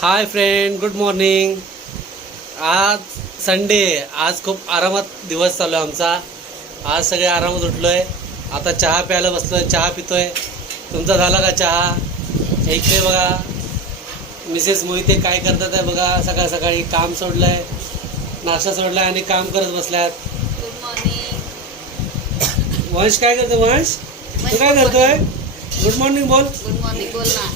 Hi friend, good morning. आज Sunday. आज खूप आरामात दिवस चालू आहे आमचा. आज सगळे आरामात उठलोय. आता चहा प्यायला बसलोय, चहा पितोय. तुमचा झाला का चहा? इकडे बघा मिसेस मोहिते काय करतात आहे बघा. सकाळ सकाळी काम सोडलंय, नाश्ता सोडलाय आणि काम करत बसल्यात. Good morning. वंश काय करतो? वंश तू काय करतोय? गुड मॉर्निंग बोल. गुड मॉर्निंग बोल ना.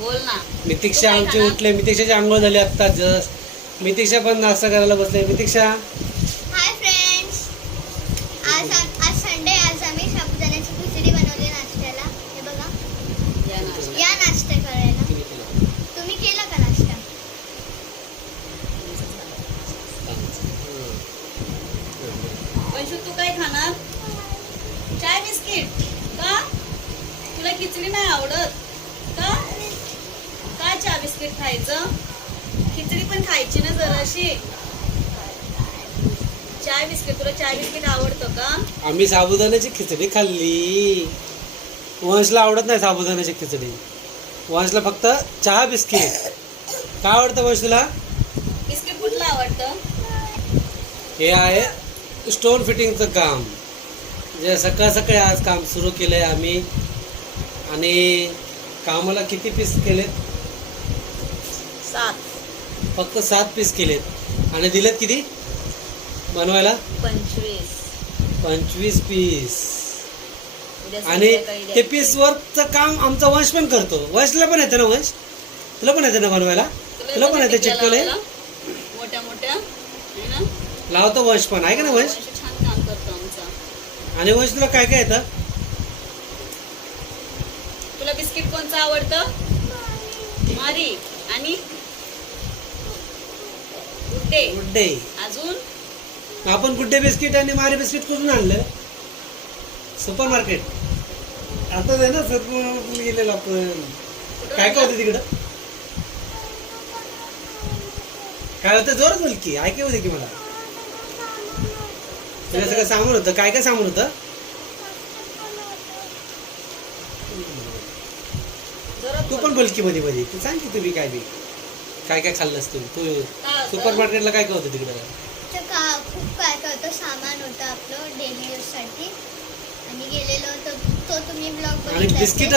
बोल ना. मितिक्षा आमचे उठले. मितिक्षाची आंघोळ झाली आत्ता जस्ट. मितिक्षा पण नाश्ता करायला बसले. मितिक्षा हाय फ्रेंड्स. आज संडे. आज आम्ही साबुदाण्याची खिचडी बनवली नाश्त्याला. हे बघा, या नाश्ता. या नाश्ता करायला. तुम्ही केला का नाश्ता? वैशू तू काय खाणार? चाय बिस्किट का? तुला खिचडी नाही आवडत का? काय चहा बिस्किट खायचं? खिचडी पण खायची ना जराशी. चाय बिस्किट, तुला चाय बिस्किट आवडतं का? आम्ही साबुदाण्याची खिचडी खाल्ली. वंशला आवडत नाही साबुदाण्याची खिचडी. वंशला फक्त चहा बिस्किट. काय आवडतं वंश तुला? बिस्किट कुठलं आवडतं? हे आहे स्टोन फिटिंगचं काम. जे सकाळ सकाळी आज काम सुरू केलं आहे आम्ही. आणि कामाला किती पीस केलेत? 7. फक्त 7 पीस केलेत. आणि दिलेत किती बनवायला? 25 पीस. उद्या आणि संध्याकाळी ते द्यायचे. पीस वर्कचं काम आमचा वंश पण करतो. वंशला पण येतं ना वंश? तुला पण येतं ना बनवायला? तुला पण येतं चिटकले? मोठ्या मोठ्या है ना? लावतो वंश पण, आहे का ना वंश? वंश छान काम करतो आमचा. आणि वंश तुला काय काय येतं? तुला बिस्किट कोणचं आवडतं? मारी आणि गुड्डे. गुड्डे. अजून आपण गुड्डे बिस्किट आणि मारे बिस्किट कुठून आणलं? Super market. आता आहे ना सर गेलेलो आपण. काय काय होतं तिकडं? काय होतं? जोरात बोल की, ऐकू दे की मला. तुला सगळं सामान होतं. काय काय सामान होतं? जरा तू पण बोल की मध्ये मध्ये. तू सांग की तुम्ही काय काय खाल्लंस तू सुपर मार्केटला काय काय होतं तिकडं? खूप काय काय होतं. सामान होतं आपलं डेली यूजसाठी. आणि गेलेलो होतो तो तुम्ही ब्लॉग आणि बिस्किट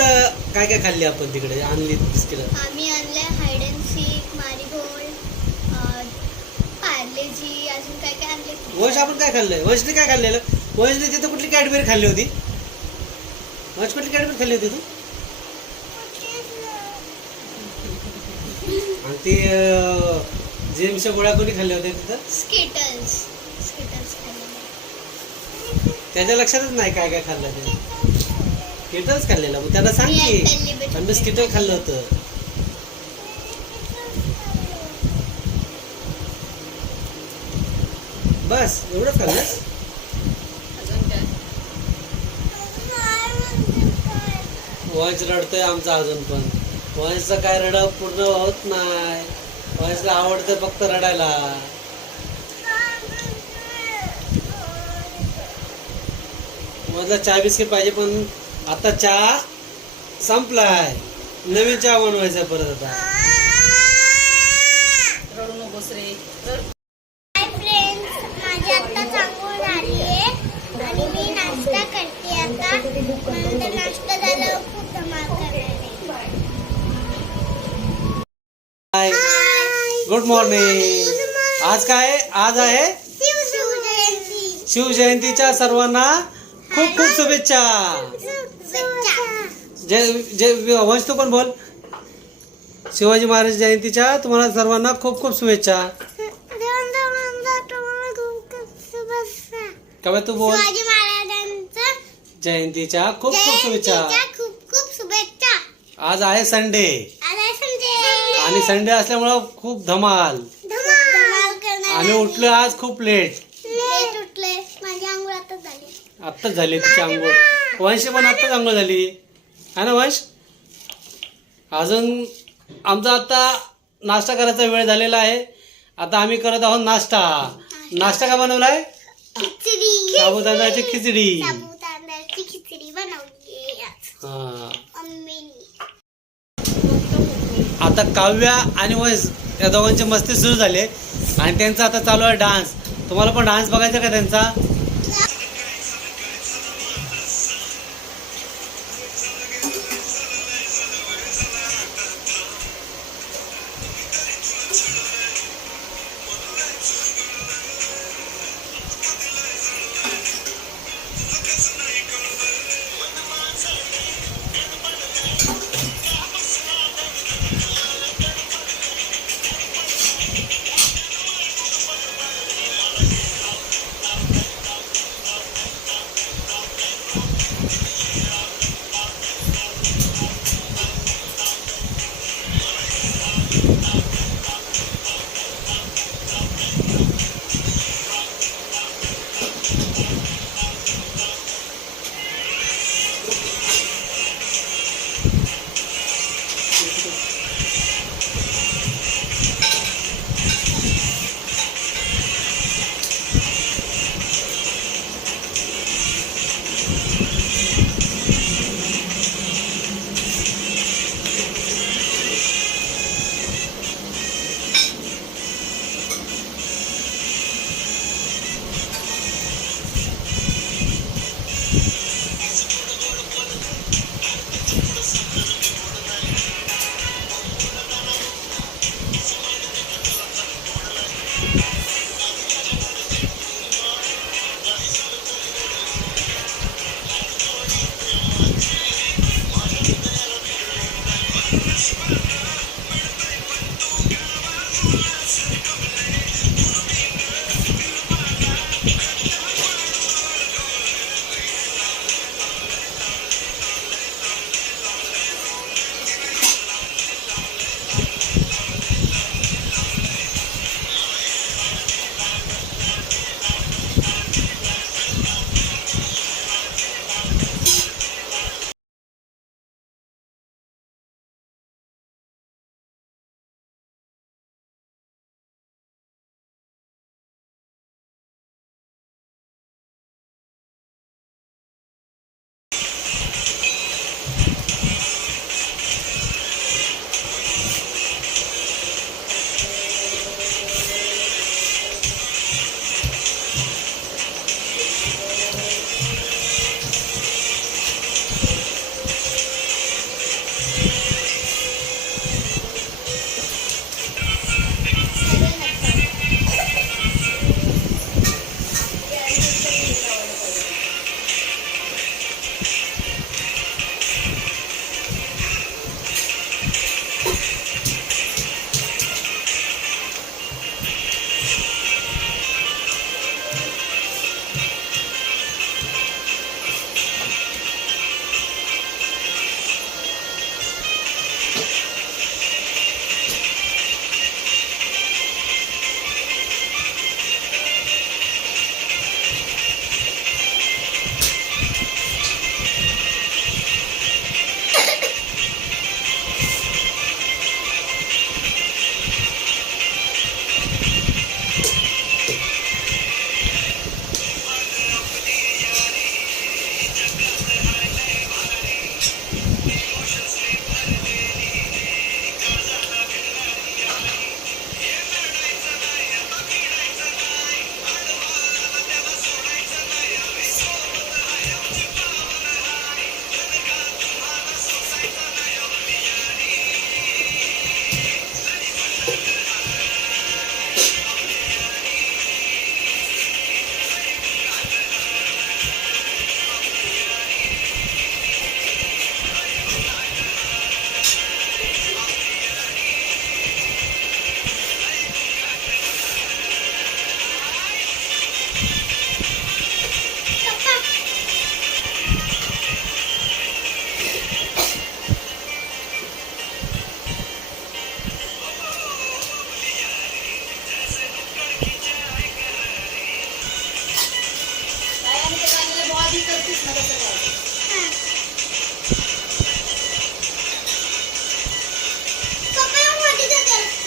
काय काय खाल्ली आपण तिकडे? आणली बिस्किट? आम्ही आणले hide and sick, marigold, Parle-G, अजून काय काय आणले. वंश आपण काय खाल्लंय? वंशने काय खाल्लेलं? वंशने तिथं कुठली कॅडबरी खाल्ली होती? वंश कुठली कॅडबरी खाल्ली होती तू? आणि ती जेम्सच्या गोळ्या कोणी खाल्ल्या होत्या तिथं? स्किटल्स खाल्ले. त्याच्या लक्षातच नाही काय काय खाल्लं ते. स्किटल्स खाल्लेलं. मग त्याला सांग की आम्ही स्किटल खाल्लं होतं. बस एवढंच खाल्लंस? अजून काय? वंश रडतोय आमचा अजून पण. वंशचं काय रडं पूर्ण होत नाही. वंशला आवडतं फक्त रडायला. मला चहा बिस्किट पाहिजे पण आता चहा संपलाय. नवीन चहा बनवायचा परत आता. रडू नकोस रे. रड. हाय फ्रेंड्स, माझी आत्ताच आंघोळ झाली आहे आणि मी नाश्ता करते आता. नंतर नाश्ता झाल्यावर खूप धमाल करणार आहे. हाय, गुड मॉर्निंग. आज काय? आज आहे शिवजयंती. शिवजयंतीच्या सर्वांना खूप खूप शुभेच्छा. जय जय. वंश तू पण बोल. शिवाजी महाराज जयंतीच्या तुम्हाला सर्वांना खूप खूप शुभेच्छा. कवा तू बोल. शिवाजी महाराजांचं जयंतीच्या खूप खूप शुभेच्छा. खूप खूप शुभेच्छा. आज आहे संडे. आज संजय आणि संडे असल्यामुळं खूप धमाल. धमाल करणार. आम्ही उठलो आज खूप लेट. लेट उठले. माझी आंघोळ आता झाली. आत्ताच झाली तिची आंघोळ. वंश पण आत्ताच आंघोळ झाली है ना वंश? अजून आमचा आता नाश्ता करायचा वेळ झालेला आहे. आता आम्ही करत आहोत नाश्ता. नाश्ता का बनवलाय? खिचडी. साबुदाण्याची खिचडी. साबुदाण्याची खिचडी बनवली आज हा. मम्मीने. आता काव्या आणि वंश या दोघांची मस्ती सुरू झाली आणि त्यांचा आता चालू आहे डान्स. तुम्हाला पण डान्स बघायचा का त्यांचा?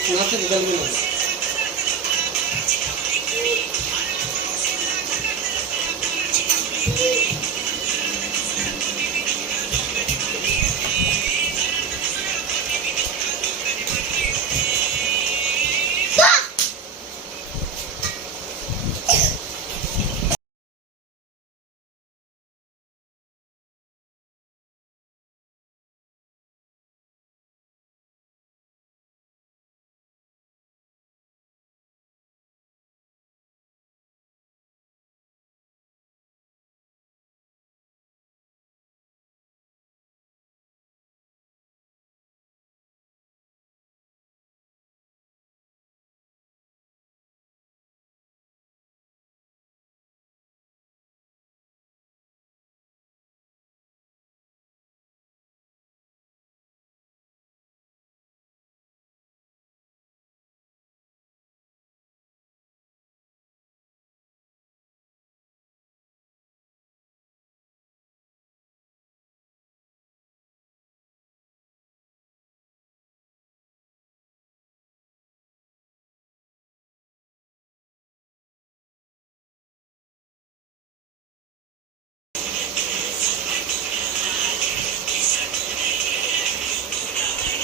नाश्ता दुकान में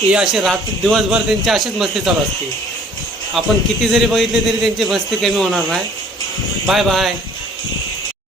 ही अशी दिवसभर त्यांची अशीच मस्ती चालू असते. आपण किती जरी बघितली तरी त्यांची मस्ती कमी होणार नाही. Bye bye.